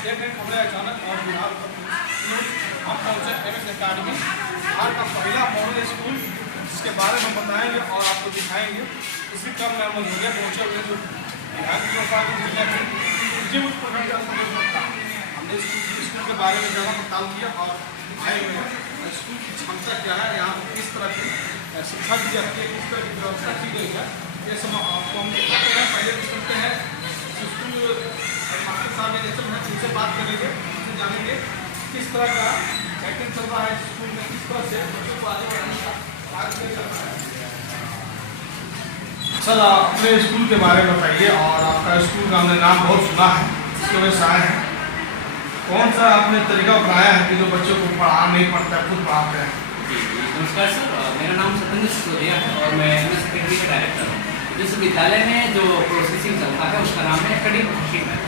देख रहे हमने अचानक और बिहार हम पहुँचे एमएस अकेडमी बिहार का पहला मॉडल स्कूल, जिसके बारे में बताएंगे और आपको दिखाएंगे। इसी क्रम में हम मधुरिया पहुँचे हुए जो बिहार की जिला थी मुझे उस प्रकार का सकता हमने स्कूल के बारे में ज़्यादा पड़ताल किया और आए हुए हैं स्कूल की क्षमता क्या है, यहाँ पर किस तरह की शिक्षा दी जाती है, किस तरह की व्यवस्था की गई है, ये सब आपको हम दिखाते हैं। पहले तो सुनते हैं स्कूल मास्टर साहब जैसे हैं उनसे बात करेंगे, उनसे जानेंगे किस तरह का एक्टिंग चल रहा है स्कूल में, किस तरह से बच्चों को आगे बढ़ाने का कार्य चल रहा है। सर अपने स्कूल के बारे में बताइए, और आपका स्कूल का हमने नाम बहुत सुना है, इसकी वजह से आए हैं। कौन सा आपने तरीका अपनाया है कि जो बच्चों को पढ़ा नहीं पड़ता है खुद पढ़ाते हैं? नमस्कार सर, मेरा नाम सतेंद्र सिसोदिया है और मैं एमएस अकेडमी का डायरेक्टर हूँ। जिस विद्यालय में जो प्रोसेसिंग चलता है उसका नाम है एकेडमी कोचिंग है,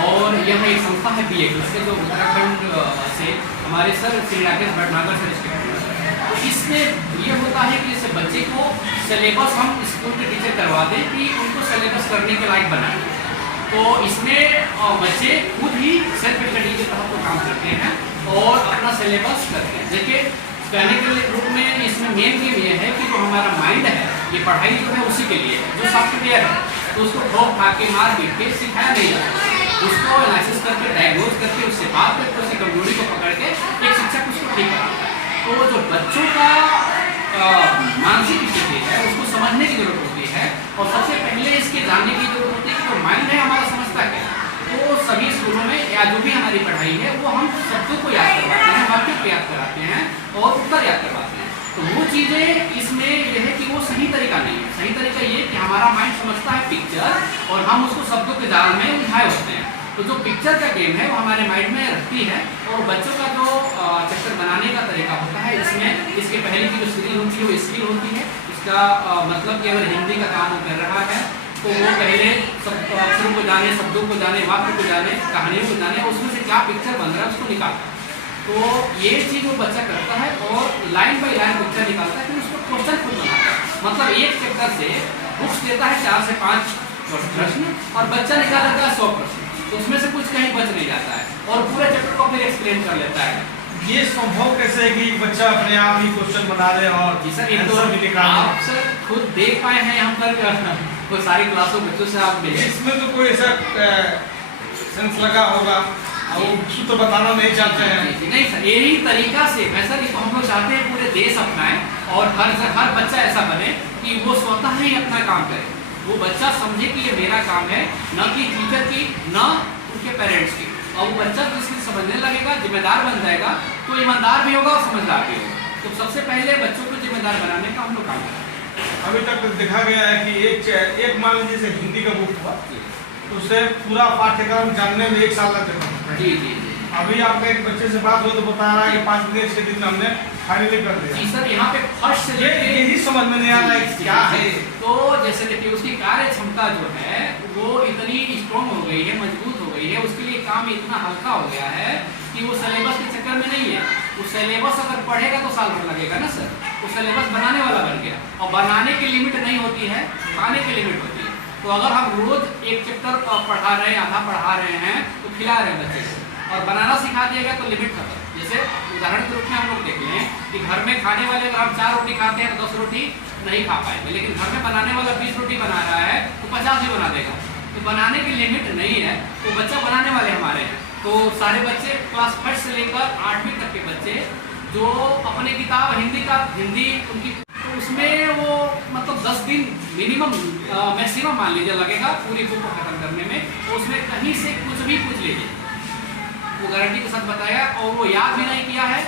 और यह एक संस्था है BA से जो उत्तराखंड से हमारे सर श्री राकेश भटनागर सर इसके। तो इसमें ये होता है कि जैसे बच्चे को सिलेबस हम स्कूल के टीचर करवा दें कि उनको सिलेबस करने के लायक बनाएं। तो इसमें बच्चे खुद ही सेल्फ स्टडी के तहत काम करते हैं और अपना सिलेबस करते हैं। देखिए कहने के रूप में इसमें मेन गेम ये है कि जो हमारा माइंड है, ये पढ़ाई जो है उसी के लिए है। जो सॉफ्टवेयर है तो उसको ठोक ठा के मार पीट के सिखाया नहीं जाता, उसको एनालिसिस करके डायग्नोज करके उससे बात करके उसकी कमजोरी को पकड़ के एक शिक्षक उसको ठीक कराता है। तो जो बच्चों का मानसिक स्थिति है उसको समझने की जरूरत होती है, और सबसे पहले इसके जानने की जरूरत होती है कि जो माइंड है हमारा समझता है। तो सभी स्कूलों में या जो भी हमारी पढ़ाई है वो हम शब्दों को याद करवाते हैं, वाक्य को याद कराते हैं और उत्तर याद करवाते हैं। तो वो चीज़ें इसमें यह है कि वो सही तरीका नहीं है। सही तरीका ये कि हमारा माइंड समझता है पिक्चर और हम उसको शब्दों के जाल में उलझाए होते हैं। तो जो पिक्चर का गेम है वो हमारे माइंड में रहती है, और बच्चों का जो चैप्टर बनाने का तरीका होता है इसमें इसके पहले की जो स्किल होती है वो स्किल होती है। इसका मतलब कि अगर हिंदी का काम वो कर रहा है तो वो पहले सब अक्षरों को जाने, शब्दों को जाने, वाक्य को जाने, कहानियों को जाने, उसमें से क्या पिक्चर बन रहा है उसको निकालता है। तो ये चीज़ वो बच्चा करता है और लाइन बाई लाइन पिक्चर निकालता है, फिर उसको क्वेश्चन खुद बनाता है। मतलब एक चैप्टर से बुक्स देता है 4 से 5 प्रश्न और बच्चा निकाल देता है 100 प्रश्न, तो उसमें से कुछ कहीं बच नहीं जाता है और पूरे चैप्टर को फिर एक्सप्लेन कर लेता है। ये संभव कैसे है कि बच्चा अपने आप ही क्वेश्चन बना ले और आंसर भी निकाले? आप सर खुद देख पाए हैं यहाँ पर वो सारी क्लासों बच्चों से आप इसमें तो कोई ऐसा सेंस लगा होगा वो तो बताना नहीं चाहते हैं। नहीं सर, यही तरीका से मैं सर ये हम लोग चाहते हैं पूरे देश अपनाएं और हर बच्चा ऐसा बने कि वो स्वतः ही अपना काम करे। वो बच्चा समझे कि ये मेरा काम है, न कि टीचर की न उनके पेरेंट्स की। और वो बच्चा जिससे समझने लगेगा, जिम्मेदार बन जाएगा, तो ईमानदार भी होगा और समझदार भी होगा। तो सबसे पहले बच्चों को जिम्मेदार बनाने का हम लोग काम करें। अभी तक देखा गया है कि एक मान लीजिए जैसे हिंदी का बुक हुआ तो उसे पूरा पाठ्यक्रम जानने में 1 साल लग जाता है। जी। अभी आपका एक बच्चे से बात हो तो बता रहा है कि 5 दिन 6 दिन में हमने फाइनली कर दिया। जी सर, यहाँ पे फर्स्ट से यही समझ में नहीं आ रहा है क्या है। तो जैसे देखिए उसकी कार्य क्षमता जो है वो इतनी स्ट्रॉन्ग हो गई है, मजबूत हो गई है, उसके लिए काम इतना हल्का हो गया है कि वो सिलेबस के चक्कर में नहीं है। वो सिलेबस अगर पढ़ेगा तो साल भर लगेगा ना सर, वो सिलेबस बनाने वाला बन गया। और बनाने की लिमिट नहीं होती है, खाने की लिमिट होती है। तो अगर हम रोज एक चैप्टर पढ़ा रहे हैं, आधा पढ़ा रहे हैं, तो खिला रहे हैं बच्चे को, और बनाना सिखा दिया गया तो लिमिट खत्म। जैसे उदाहरण के रूप में हम लोग देख लें कि घर में खाने वाले अगर हम 4 रोटी खाते हैं तो 10 रोटी नहीं खा पाएंगे, लेकिन घर में बनाने वाला 20 रोटी बना रहा है तो 50 ही बना देगा। तो बनाने की लिमिट नहीं है, तो बच्चा बनाने वाले हमारे हैं। तो सारे बच्चे क्लास 1 से लेकर 8वीं तक के बच्चे जो अपनी किताब हिंदी उनकी, तो उसमें वो मतलब 10 दिन मिनिमम मैक्सिमम मान लीजिए लगेगा पूरी बुक को खत्म करने में। तो उसमें कहीं से कुछ भी पूछ लीजिए, वो गारंटी के साथ बताया, और वो याद भी नहीं किया है